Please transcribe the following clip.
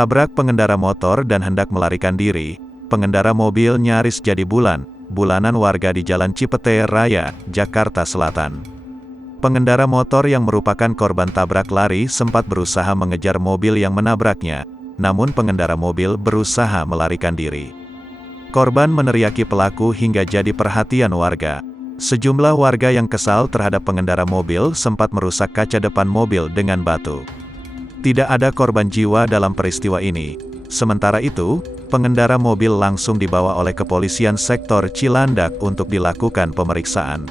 Tabrak pengendara motor dan hendak melarikan diri, pengendara mobil nyaris jadi bulanan warga di Jalan Cipete Raya, Jakarta Selatan. Pengendara motor yang merupakan korban tabrak lari sempat berusaha mengejar mobil yang menabraknya, namun pengendara mobil berusaha melarikan diri. Korban meneriaki pelaku hingga jadi perhatian warga. Sejumlah warga yang kesal terhadap pengendara mobil sempat merusak kaca depan mobil dengan batu. Tidak ada korban jiwa dalam peristiwa ini. Sementara itu, pengendara mobil langsung dibawa oleh kepolisian sektor Cilandak untuk dilakukan pemeriksaan.